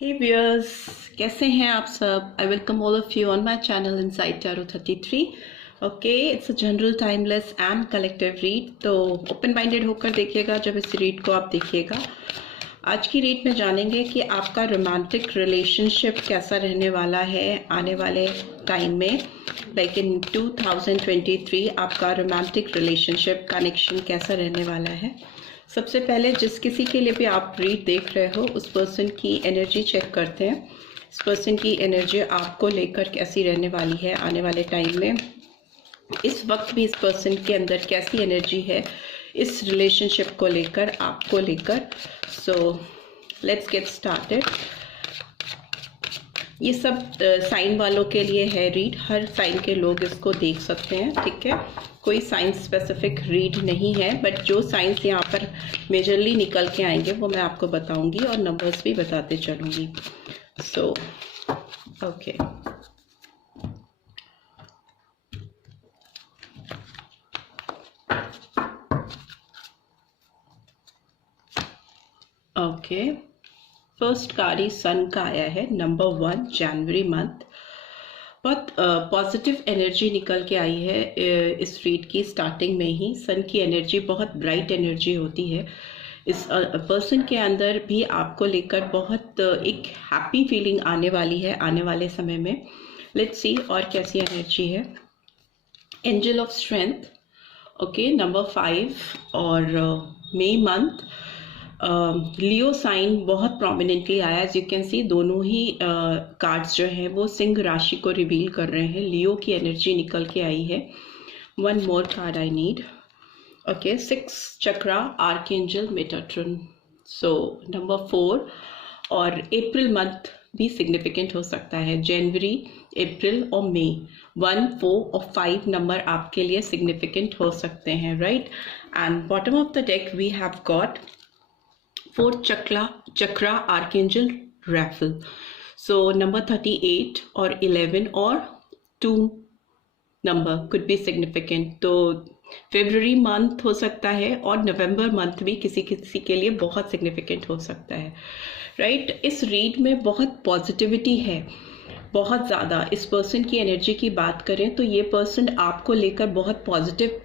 Hey viewers, कैसे हैं आप सब? I welcome all of you on my channel Inside Tarot 33. Okay, it's a general timeless and collective read. तो open minded होकर देखिएगा जब इस रीड को आप देखिएगा। आज की रीड में जानेंगे कि आपका रोमांटिक रिलेशनशिप कैसा रहने वाला है आने वाले टाइम में। लाइक इन 2023 आपका रोमांटिक रिलेशनशिप कनेक्शन कैसा रहने वाला है। सबसे पहले जिस किसी के लिए भी आप रीड देख रहे हो उस पर्सन की एनर्जी चेक करते हैं। इस पर्सन की एनर्जी आपको लेकर कैसी रहने वाली है आने वाले टाइम में। इस वक्त भी इस पर्सन के अंदर कैसी एनर्जी है इस रिलेशनशिप को लेकर, आपको लेकर। So let's get started. ये सब साइन वालों के लिए है रीड। हर साइन के लोग इसको देख सकते हैं, ठीक है। कोई साइंस स्पेसिफिक रीड नहीं है, बट जो साइंस यहाँ पर मेजरली निकल के आएंगे वो मैं आपको बताऊंगी और नंबर्स भी बताते चलूंगी। So okay, okay. First card ही सन का आया है, नंबर 1 जनवरी मंथ। बहुत पॉजिटिव एनर्जी निकल के आई है इस रीड की स्टार्टिंग में ही। सन की एनर्जी बहुत ब्राइट एनर्जी होती है। इस पर्सन के अंदर भी आपको लेकर बहुत एक हैप्पी फीलिंग आने वाली है आने वाले समय में। लेट्स सी और कैसी एनर्जी है। Angel of strength, okay, number 5 और मई मंथ। लियो साइन बहुत प्रोमिनेंटली आया। एज यू कैन सी दोनों ही कार्ड्स जो हैं वो सिंह राशि को रिवील कर रहे हैं। लियो की एनर्जी निकल के आई है। One more card I need. Okay, 6 chakra archangel Metatron. So number 4 और अप्रैल मंथ भी सिग्निफिकेंट हो सकता है। जनवरी, अप्रैल और मई, 1, 4 और 5 नंबर आपके लिए सिग्निफिकेंट हो सकते हैं, right. And bottom of the deck we have got 4 chakra archangel Raphael. So number 38 और 11 और 2 नंबर कुड बी सिग्निफिकेंट। तो फरवरी मंथ हो सकता है और नवंबर मंथ भी किसी किसी के लिए बहुत सिग्निफिकेंट हो सकता है, राइट। इस रीड में बहुत पॉजिटिविटी है, बहुत ज़्यादा। इस पर्सन की एनर्जी की बात करें तो ये पर्सन आपको लेकर बहुत पॉजिटिव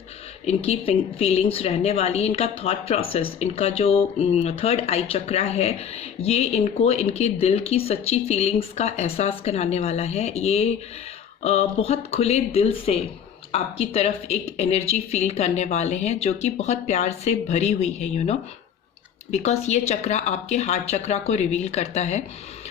इनकी फीलिंग्स रहने वाली है। इनका थॉट प्रोसेस, इनका जो थर्ड आई चक्रा है, ये इनको इनके दिल की सच्ची फीलिंग्स का एहसास कराने वाला है। ये बहुत खुले दिल से आपकी तरफ एक एनर्जी फील करने वाले हैं जो कि बहुत प्यार से भरी हुई है, यू नो, बिकॉज ये चक्रा आपके हार्ट चक्रा को रिवील करता है।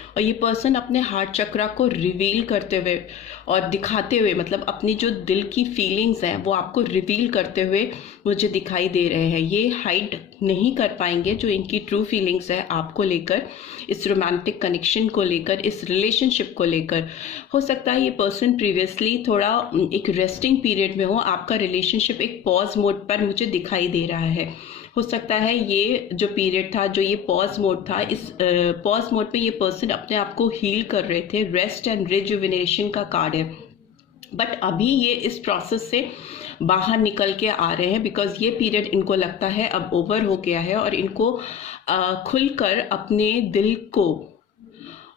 और ये पर्सन अपने हार्ट चक्रा को रिवील करते हुए और दिखाते हुए, मतलब अपनी जो दिल की फीलिंग्स हैं वो आपको रिवील करते हुए मुझे दिखाई दे रहे हैं। ये हाइड नहीं कर पाएंगे जो इनकी ट्रू फीलिंग्स है आपको लेकर, इस रोमांटिक कनेक्शन को लेकर, इस रिलेशनशिप को लेकर। हो सकता है ये पर्सन प्रीवियसली थोड़ा एक रेस्टिंग पीरियड में हो। आपका रिलेशनशिप एक पॉज मोड पर मुझे दिखाई दे रहा है। हो सकता है ये जो पीरियड था, जो ये पॉज मोड था, इस पॉज मोड पे ये पर्सन अपने आप को हील कर रहे थे। रेस्ट एंड रिजुविनेशन का कार्ड है, बट अभी ये इस प्रोसेस से बाहर निकल के आ रहे हैं बिकॉज ये पीरियड इनको लगता है अब ओवर हो गया है और इनको खुलकर अपने दिल को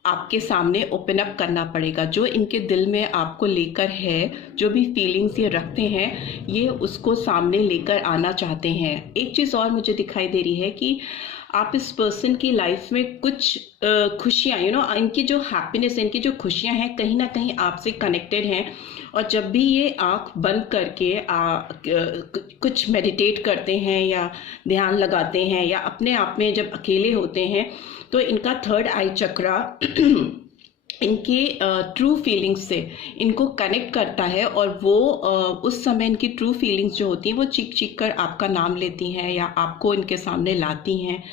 आपके सामने ओपन अप करना पड़ेगा। जो इनके दिल में आपको लेकर है, जो भी फीलिंग्स ये रखते हैं, ये उसको सामने लेकर आना चाहते हैं। एक चीज़ और मुझे दिखाई दे रही है कि आप इस पर्सन की लाइफ में कुछ खुशियाँ, यू नो, इनकी जो हैप्पीनेस, इनकी जो खुशियाँ हैं कहीं ना कहीं आपसे कनेक्टेड हैं। और जब भी ये आँख बंद करके कुछ मेडिटेट करते हैं या ध्यान लगाते हैं या अपने आप में जब अकेले होते हैं तो इनका थर्ड आई चक्रा इनके ट्रू फीलिंग्स से इनको कनेक्ट करता है और वो उस समय इनकी ट्रू फीलिंग्स जो होती हैं वो चीख चीख कर आपका नाम लेती हैं या आपको इनके सामने लाती हैं,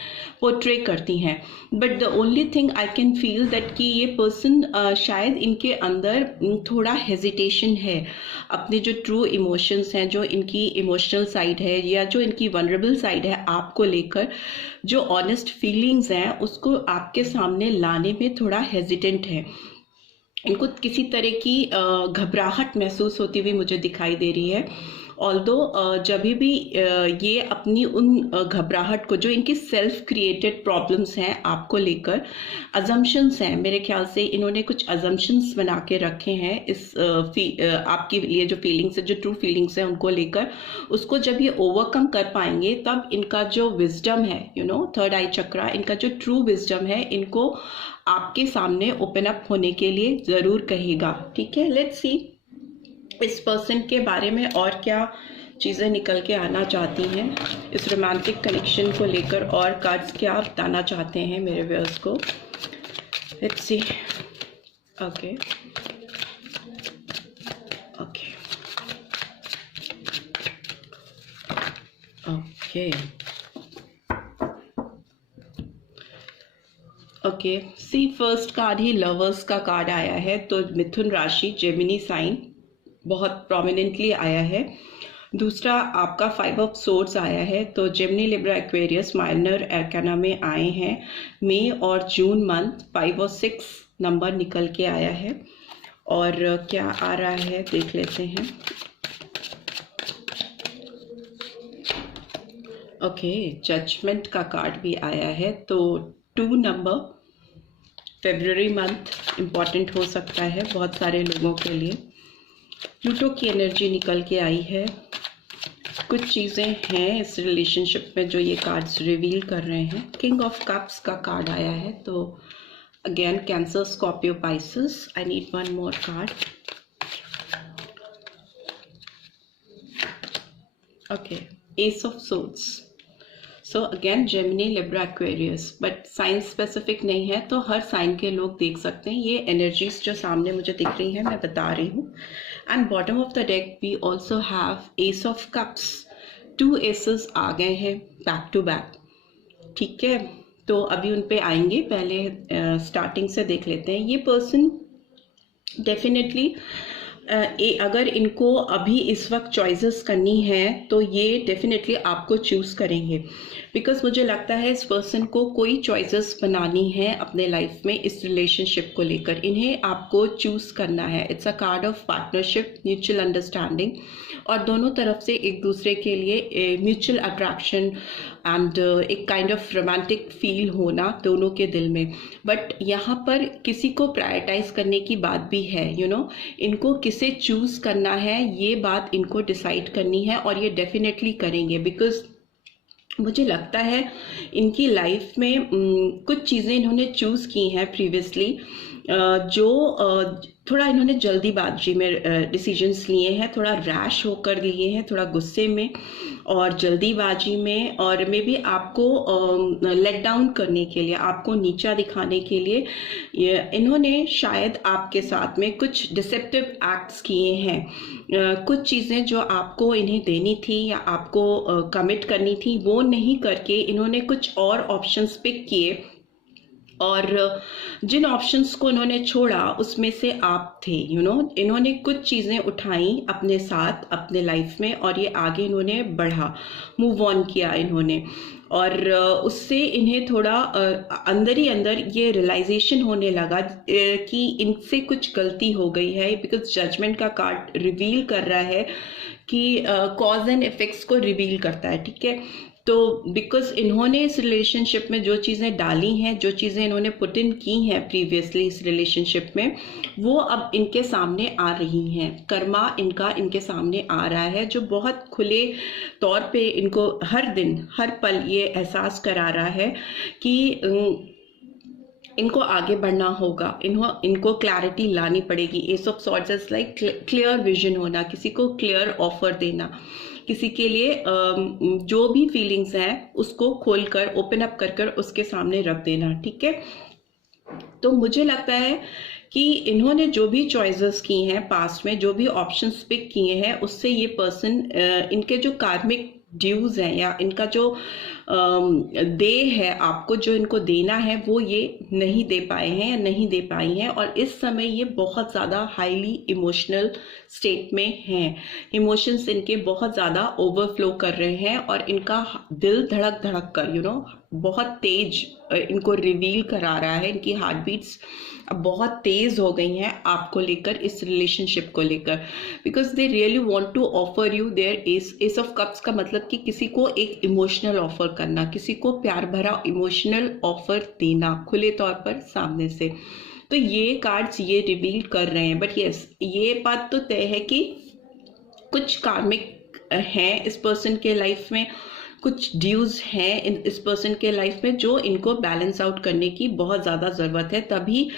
पोर्ट्रे करती हैं। But the only thing I can feel that कि ये पर्सन शायद इनके अंदर थोड़ा हेजिटेशन है। अपने जो ट्रू इमोशंस हैं, जो इनकी इमोशनल साइड है या जो इनकी वनरेबल साइड है आपको लेकर, जो ऑनेस्ट फीलिंग्स हैं उसको आपके सामने लाने में थोड़ा हेजिटेंट है। इनको किसी तरह की घबराहट महसूस होती हुई मुझे दिखाई दे रही है ऑल्दो जब भी ये अपनी उन घबराहट को, जो इनकी सेल्फ क्रिएटेड प्रॉब्लम्स हैं आपको लेकर, अजम्पशंस हैं, मेरे ख्याल से इन्होंने कुछ अजम्पशंस बना के रखे हैं इस आपके लिए जो फीलिंग्स है, जो ट्रू फीलिंग्स हैं उनको लेकर, उसको जब ये ओवरकम कर पाएंगे तब इनका जो विजडम है, थर्ड आई चक्रा, इनका जो ट्रू विजडम है, इनको आपके सामने ओपन अप होने के लिए जरूर कहेगा। ठीक है, लेट्स सी इस पर्सन के बारे में और क्या चीजें निकल के आना चाहती हैं, इस रोमांटिक कनेक्शन को लेकर और कार्ड्स क्या बताना चाहते हैं मेरे व्यूअर्स को। Let's see. Okay okay okay okay see, first card ही लवर्स का कार्ड आया है, तो मिथुन राशि, जेमिनी साइन बहुत प्रोमिनेंटली आया है। दूसरा आपका 5 ऑफ सोर्ड्स आया है, तो जेमिनी, लिब्रा, एक्वेरियस माइनर एरकाना में आए हैं। मई और जून मंथ 5 और 6 नंबर निकल के आया है। और क्या आ रहा है देख लेते हैं। ओके, जजमेंट का कार्ड भी आया है, तो 2 नंबर फरवरी मंथ इम्पॉर्टेंट हो सकता है बहुत सारे लोगों के लिए। प्लूटो की एनर्जी निकल के आई है। कुछ चीज़ें हैं इस रिलेशनशिप में जो ये कार्ड्स रिवील कर रहे हैं। किंग ऑफ कप्स का कार्ड आया है, तो again Cancer, Scorpio, Pisces. I need one more card. Okay, ace of swords. So again Gemini, Libra, Aquarius, but sign specific नहीं है, तो हर साइन के लोग देख सकते हैं। ये एनर्जीज जो सामने मुझे दिख रही हैं मैं बता रही हूँ। And bottom of the deck we also have ace of cups. 2 aces आ गए हैं बैक टू बैक। ठीक है, तो अभी उन पे आएंगे, पहले स्टार्टिंग से देख लेते हैं। ये पर्सन डेफिनेटली अगर इनको अभी इस वक्त चॉइसेस करनी है तो ये डेफिनेटली आपको चूज करेंगे, बिकॉज मुझे लगता है इस पर्सन को कोई चॉइसेस बनानी है अपने लाइफ में इस रिलेशनशिप को लेकर। इन्हें आपको चूज करना है। It's a card of partnership, mutual understanding, और दोनों तरफ से एक दूसरे के लिए म्यूचुअल अट्रैक्शन एंड एक काइंड ऑफ रोमांटिक फील होना दोनों के दिल में। बट यहाँ पर किसी को प्रायोरिटाइज करने की बात भी है। इनको किसे चूज करना है ये बात इनको डिसाइड करनी है, और ये डेफिनेटली करेंगे, बिकॉज मुझे लगता है इनकी लाइफ में कुछ चीज़ें इन्होंने चूज की हैं प्रीवियसली, जो थोड़ा इन्होंने जल्दीबाजी में डिसीजंस लिए हैं, थोड़ा रैश होकर लिए हैं, थोड़ा गुस्से में और जल्दीबाजी में, और मे बी आपको लेट डाउन करने के लिए, आपको नीचा दिखाने के लिए इन्होंने शायद आपके साथ में कुछ डिसेप्टिव एक्ट्स किए हैं। कुछ चीज़ें जो आपको इन्हें देनी थी या आपको कमिट करनी थी वो नहीं करके इन्होंने कुछ और ऑप्शंस पिक किए, और जिन ऑप्शंस को इन्होंने छोड़ा उसमें से आप थे। इन्होंने कुछ चीज़ें उठाई अपने साथ अपने लाइफ में, और ये आगे इन्होंने बढ़ा, मूव ऑन किया इन्होंने, और उससे इन्हें थोड़ा अंदर ही अंदर ये रियलाइजेशन होने लगा कि इनसे कुछ गलती हो गई है, बिकॉज जजमेंट का कार्ड रिवील कर रहा है कि कॉज एंड इफेक्ट्स को रिवील करता है। ठीक है, तो बिकॉज इन्होंने इस रिलेशनशिप में जो चीज़ें डाली हैं, जो चीज़ें इन्होंने पुट इन की हैं प्रीवियसली इस रिलेशनशिप में, वो अब इनके सामने आ रही हैं। कर्मा इनका इनके सामने आ रहा है, जो बहुत खुले तौर पे इनको हर दिन हर पल ये एहसास करा रहा है कि इनको आगे बढ़ना होगा, इनको क्लैरिटी लानी पड़ेगी। S of swords is like clear vision होना, किसी को क्लियर ऑफर देना, किसी के लिए जो भी फीलिंग्स हैं उसको खोलकर ओपन अप कर कर उसके सामने रख देना। ठीक है, तो मुझे लगता है कि इन्होंने जो भी चॉइसेस की हैं पास्ट में, जो भी ऑप्शंस पिक किए हैं, उससे ये पर्सन इनके जो कार्मिक ड्यूज हैं या इनका जो दे है आपको, जो इनको देना है वो ये नहीं दे पाए हैं या नहीं दे पाई हैं, और इस समय ये बहुत ज़्यादा हाईली इमोशनल स्टेट में हैं। इमोशंस इनके बहुत ज़्यादा ओवरफ्लो कर रहे हैं और इनका दिल धड़क धड़क कर बहुत तेज इनको रिवील करा रहा है। इनकी हार्ट बीट्स अब बहुत तेज हो गई हैं आपको लेकर, इस रिलेशनशिप को लेकर, because they really want to offer you there ace of cups का मतलब कि किसी को एक इमोशनल ऑफर करना, किसी को प्यार भरा इमोशनल ऑफर देना खुले तौर पर सामने से। तो ये कार्ड्स ये रिवील कर रहे हैं। बट यस, ये बात तो तय है कि कुछ कार्मिक हैं इस पर्सन के लाइफ में, कुछ ड्यूज हैं इस पर्सन के लाइफ में जो इनको बैलेंस आउट करने की बहुत ज़्यादा ज़रूरत है, तभी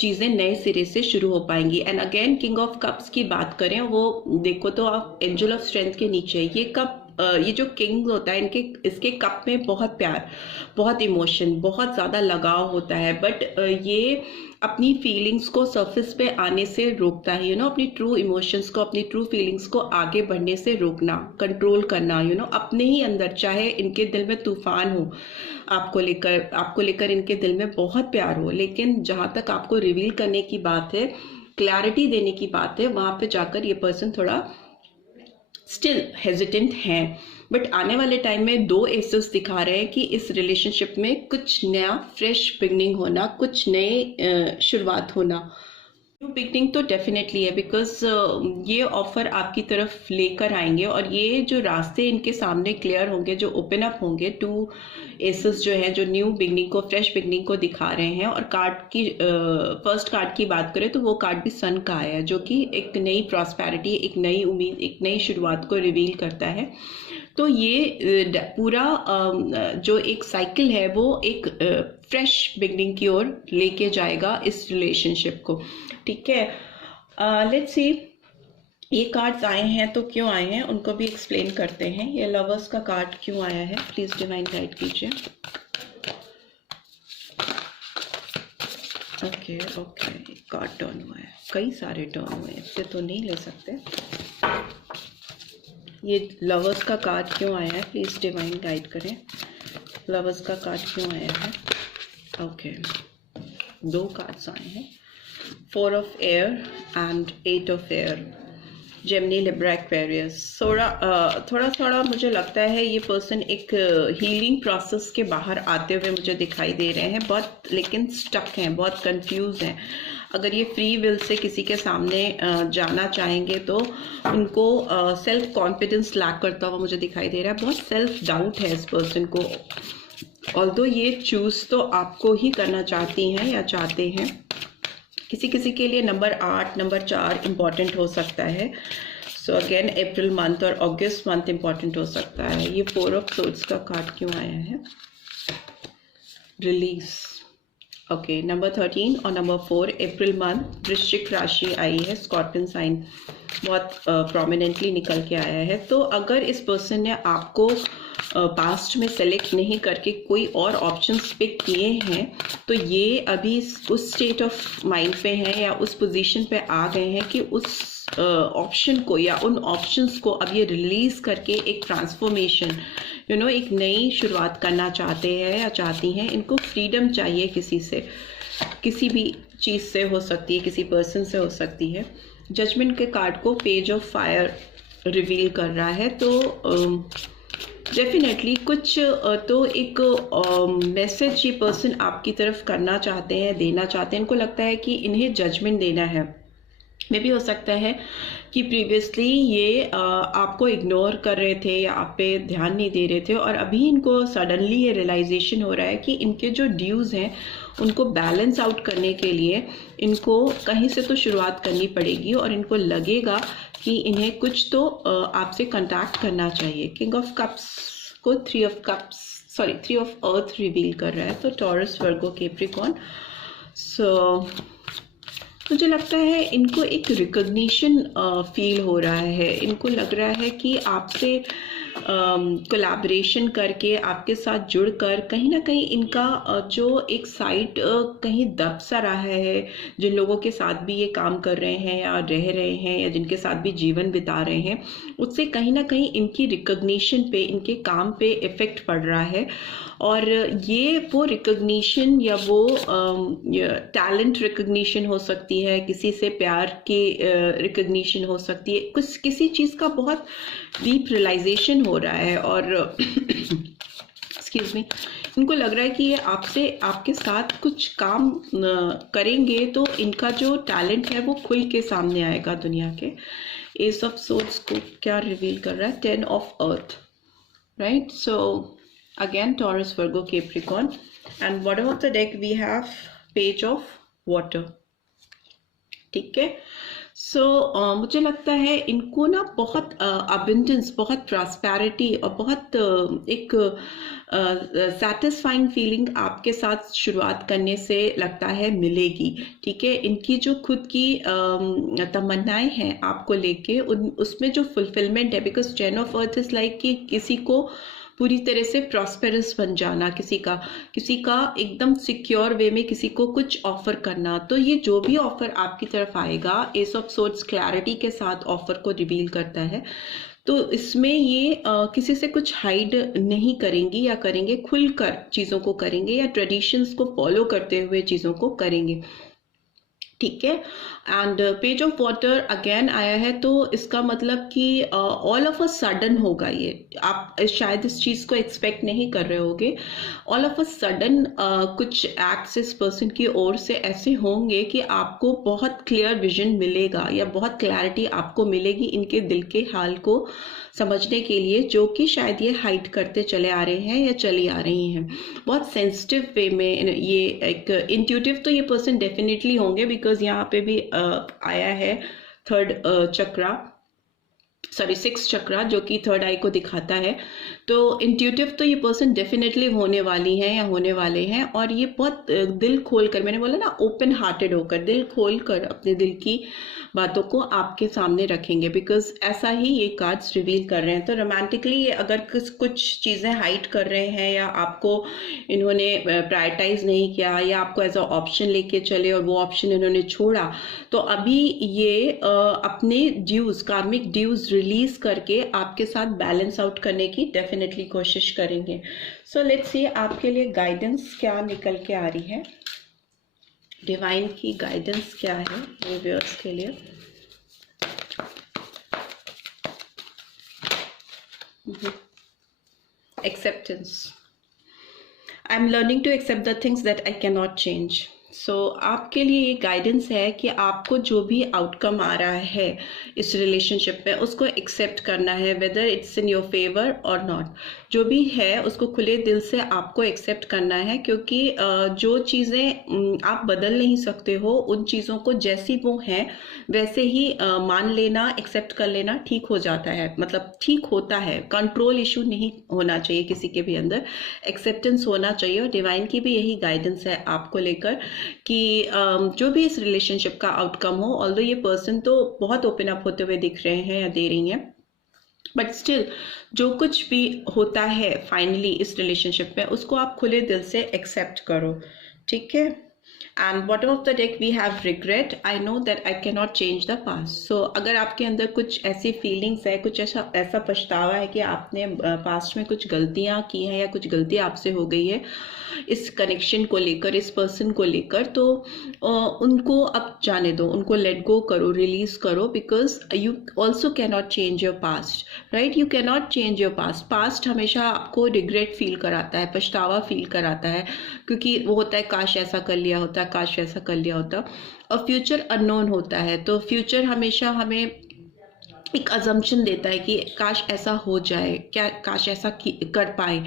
चीज़ें नए सिरे से शुरू हो पाएंगी। And again king of cups की बात करें, वो देखो तो आप एंजल ऑफ स्ट्रेंथ के नीचे ये कप, ये जो किंग होता है इसके कप में बहुत प्यार, बहुत इमोशन, बहुत ज़्यादा लगाव होता है। बट ये अपनी फीलिंग्स को सरफेस पे आने से रोकता है, अपनी ट्रू इमोशंस को, अपनी ट्रू फीलिंग्स को आगे बढ़ने से रोकना, कंट्रोल करना, अपने ही अंदर, चाहे इनके दिल में तूफान हो आपको लेकर इनके दिल में बहुत प्यार हो, लेकिन जहाँ तक आपको रिवील करने की बात है, क्लैरिटी देने की बात है, वहाँ पे जाकर ये पर्सन थोड़ा स्टिल हेजिटेंट हैं। बट आने वाले टाइम में 2 एसेस दिखा रहे हैं कि इस रिलेशनशिप में कुछ नया फ्रेश बिगनिंग होना, कुछ नए शुरुआत होना। न्यू बिगनिंग तो डेफिनेटली है, बिकॉज ये ऑफर आपकी तरफ लेकर आएंगे और ये जो रास्ते इनके सामने क्लियर होंगे, जो ओपन अप होंगे, 2 एसेस जो हैं जो न्यू बिगनिंग को, फ्रेश बिगनिंग को दिखा रहे हैं। और कार्ड की फर्स्ट कार्ड की बात करें तो वो कार्ड भी सन का आया है, जो कि एक नई प्रॉस्पेरिटी, एक नई उम्मीद, एक नई शुरुआत को रिवील करता है। तो ये पूरा जो एक साइकिल है वो एक फ्रेश बिगनिंग की ओर लेके जाएगा इस रिलेशनशिप को। ठीक है, लेट्स सी ये कार्ड्स आए हैं तो क्यों आए हैं, उनको भी एक्सप्लेन करते हैं। ये लवर्स का कार्ड क्यों आया है, प्लीज डिवाइन गाइड कीजिए। ओके, कार्ड टर्न हुआ है, कई सारे टर्न हुए हैं, इससे तो नहीं ले सकते। ये लवर्स का कार्ड क्यों आया है, प्लीज डिवाइन गाइड करें। लवर्स का कार्ड क्यों आया है? ओके, 2 कार्ड्स आए हैं, 4 of air and 8 of air. Gemini, Libra, Aquarius. थोड़ा मुझे लगता है ये पर्सन एक हीलिंग प्रोसेस के बाहर आते हुए मुझे दिखाई दे रहे हैं, बहुत लेकिन स्टक हैं, बहुत कंफ्यूज हैं। अगर ये फ्री विल से किसी के सामने जाना चाहेंगे तो उनको सेल्फ कॉन्फिडेंस लैक करता हुआ मुझे दिखाई दे रहा है, बहुत सेल्फ डाउट है इस पर्सन को। ऑल्दो ये चूज तो आपको ही करना चाहती हैं या चाहते हैं। किसी किसी के लिए नंबर 8, नंबर 4 इम्पॉर्टेंट हो सकता है। सो अगेन अप्रैल मंथ और अगस्त मंथ इम्पॉर्टेंट हो सकता है। ये 4 ऑफ सोर्ड्स का कार्ड क्यों आया है? रिलीज। ओके, नंबर 13 और नंबर 4 अप्रैल मंथ वृश्चिक राशि आई है, स्कॉर्पियन साइन बहुत प्रोमिनेंटली निकल के आया है। तो अगर इस पर्सन ने आपको पास्ट में सेलेक्ट नहीं करके कोई और ऑप्शंस पिक किए हैं तो ये अभी उस स्टेट ऑफ माइंड पे हैं या उस पोजीशन पे आ गए हैं कि उस ऑप्शन को या उन ऑप्शंस को अब ये रिलीज करके एक ट्रांसफॉर्मेशन एक नई शुरुआत करना चाहते हैं या चाहती हैं। इनको फ्रीडम चाहिए किसी से, किसी भी चीज़ से हो सकती है, किसी पर्सन से हो सकती है। जजमेंट के कार्ड को पेज ऑफ फायर रिवील कर रहा है। तो डेफिनेटली कुछ तो एक मैसेज ये पर्सन आपकी तरफ करना चाहते हैं, देना चाहते हैं। इनको लगता है कि इन्हें जजमेंट देना है। मे भी हो सकता है कि प्रीवियसली ये आपको इग्नोर कर रहे थे या आप पे ध्यान नहीं दे रहे थे और अभी इनको सडनली ये रियलाइजेशन हो रहा है कि इनके जो ड्यूज़ हैं उनको बैलेंस आउट करने के लिए इनको कहीं से तो शुरुआत करनी पड़ेगी और इनको लगेगा कि इन्हें कुछ तो आपसे कांटेक्ट करना चाहिए। किंग ऑफ कप्स को 3 ऑफ अर्थ रिवील कर रहा है, तो टॉरस, वर्गो, कैप्रिकॉर्न। सो मुझे लगता है इनको एक रिकॉग्निशन फील हो रहा है। इनको लग रहा है कि आपसे कोलैबोरेशन करके आपके साथ जुड़कर कहीं ना कहीं इनका जो एक साइड कहीं दब सा रहा है, जिन लोगों के साथ भी ये काम कर रहे हैं या रह रहे हैं या जिनके साथ भी जीवन बिता रहे हैं, उससे कहीं ना कहीं इनकी रिकग्निशन पे, इनके काम पे इफेक्ट पड़ रहा है। और ये वो रिकग्निशन या वो टैलेंट रिकग्निशन हो सकती है, किसी से प्यार की रिकग्निशन हो सकती है, कुछ किसी चीज़ का बहुत डीप रियलाइजेशन हो रहा है। और एक्सक्यूज मी, इनको लग रहा है कि ये आपसे, आपके साथ कुछ काम करेंगे तो इनका जो टैलेंट है वो खुल के सामने आएगा दुनिया के। एस ऑफ सोर्ड्स को क्या रिवील कर रहा है? 10 of earth, right? So again Taurus, Virgo, Capricorn, and bottom of the deck we have Page of Water। ठीक है, सो मुझे लगता है इनको ना बहुत अबंडेंस, बहुत प्रॉस्पेरिटी और बहुत एक सेटिस्फाइंग फीलिंग आपके साथ शुरुआत करने से लगता है मिलेगी। ठीक है, इनकी जो खुद की तमन्नाएं हैं आपको लेके, उसमें जो फुलफिलमेंट है, because 10 of earth is like कि किसी को पूरी तरह से प्रॉस्पेरस बन जाना, किसी का एकदम सिक्योर वे में किसी को कुछ ऑफर करना। तो ये जो भी ऑफर आपकी तरफ आएगा, एस ऑफ सोर्ड्स क्लैरिटी के साथ ऑफर को रिवील करता है। तो इसमें ये किसी से कुछ हाइड नहीं करेंगी, या करेंगे खुलकर चीज़ों को करेंगे, या ट्रेडिशंस को फॉलो करते हुए चीज़ों को करेंगे। ठीक है, and page of water again आया है, तो इसका मतलब कि ऑल ऑफ अ सडन होगा ये। आप शायद इस चीज़ को एक्सपेक्ट नहीं कर रहे होगे। ऑल ऑफ अ सडन कुछ एक्ट्स इस पर्सन की ओर से ऐसे होंगे कि आपको बहुत क्लियर विजन मिलेगा या बहुत क्लैरिटी आपको मिलेगी इनके दिल के हाल को समझने के लिए, जो कि शायद ये हाइड करते चले आ रहे हैं या चली आ रही हैं। बहुत सेंसिटिव वे में ये एक इंट्यूटिव तो ये पर्सन डेफिनेटली होंगे, बिकॉज यहाँ पे भी आया है थर्ड चक्रा, सॉरी 6 चक्रा, जो कि थर्ड आई को दिखाता है। तो इंट्यूटिव तो ये पर्सन डेफिनेटली होने वाली हैं या होने वाले हैं, और ये बहुत दिल खोल कर, मैंने बोला ना ओपन हार्टेड होकर, दिल खोल कर अपने दिल की बातों को आपके सामने रखेंगे, बिकॉज ऐसा ही ये कार्ड्स रिवील कर रहे हैं। तो रोमांटिकली अगर कुछ चीज़ें हाइड कर रहे हैं या आपको इन्होंने प्रायोरिटाइज नहीं किया या आपको एज अ ऑप्शन लेके चले और वो ऑप्शन इन्होंने छोड़ा, तो अभी ये अपने ड्यूज, कार्मिक ड्यूज रिलीज करके आपके साथ बैलेंस आउट करने की डेफिनेटली कोशिश करेंगे। सो लेट्स सी आपके लिए गाइडेंस क्या निकल के आ रही है, डिवाइन की गाइडेंस क्या है व्यूअर्स के लिए। Acceptance, I am learning to accept the things that I can not change. So आपके लिए ये गाइडेंस है कि आपको जो भी आउटकम आ रहा है इस रिलेशनशिप में उसको एक्सेप्ट करना है, whether it's in your favour और नॉट। जो भी है उसको खुले दिल से आपको एक्सेप्ट करना है, क्योंकि जो चीज़ें आप बदल नहीं सकते हो, उन चीज़ों को जैसी वो हैं वैसे ही मान लेना, एक्सेप्ट कर लेना ठीक हो जाता है, मतलब ठीक होता है। कंट्रोल इशू नहीं होना चाहिए किसी के भी अंदर, एक्सेप्टेंस होना चाहिए। और डिवाइन की भी यही गाइडेंस है आपको लेकर कि जो भी इस रिलेशनशिप का आउटकम हो, ऑल्दो ये पर्सन तो बहुत ओपन अप होते हुए दिख रहे हैं या दे रही हैं, बट स्टिल जो कुछ भी होता है फाइनली इस रिलेशनशिप में, उसको आप खुले दिल से एक्सेप्ट करो। ठीक है, and bottom of the deck we have regret, I know that I can not change the past. So अगर आपके अंदर कुछ ऐसी फीलिंग्स है, कुछ ऐसा पछतावा है कि आपने पास्ट में कुछ गलतियां की हैं या कुछ गलती आपसे हो गई है इस कनेक्शन को लेकर, इस पर्सन को लेकर, तो उनको अब जाने दो, उनको लेट गो करो, रिलीज करो, because you also can not change your past, right? You can not change your past. Past हमेशा आपको रिग्रेट फील कराता है, पछतावा फील कराता है, क्योंकि वो होता है काश ऐसा कर लिया होता, काश ऐसा कर लिया होता। और फ्यूचर अननोन होता है, तो फ्यूचर हमेशा हमें एक अजम्पशन देता है कि काश ऐसा हो जाए, क्या काश ऐसा कर पाए,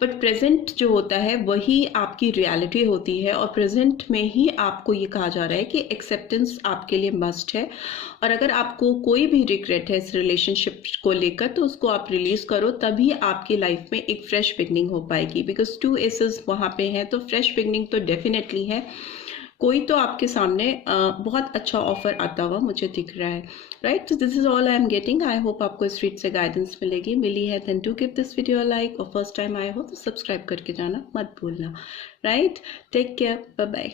बट प्रेजेंट जो होता है वही आपकी रियलिटी होती है। और प्रेजेंट में ही आपको ये कहा जा रहा है कि एक्सेप्टेंस आपके लिए मस्ट है, और अगर आपको कोई भी रिग्रेट है इस रिलेशनशिप को लेकर तो उसको आप रिलीज करो, तभी आपकी लाइफ में एक फ्रेश बिगनिंग हो पाएगी। बिकॉज 2 एसेस वहाँ पे हैं, तो फ्रेश बिगनिंग तो डेफिनेटली है। कोई तो आपके सामने बहुत अच्छा ऑफर आता हुआ मुझे दिख रहा है, राइट? तो this is all I am getting. I hope आपको इस रीड से गाइडेंस मिली है, then do give this video like, और फर्स्ट टाइम आए हो तो सब्सक्राइब करके जाना मत भूलना, right? Take care, bye bye.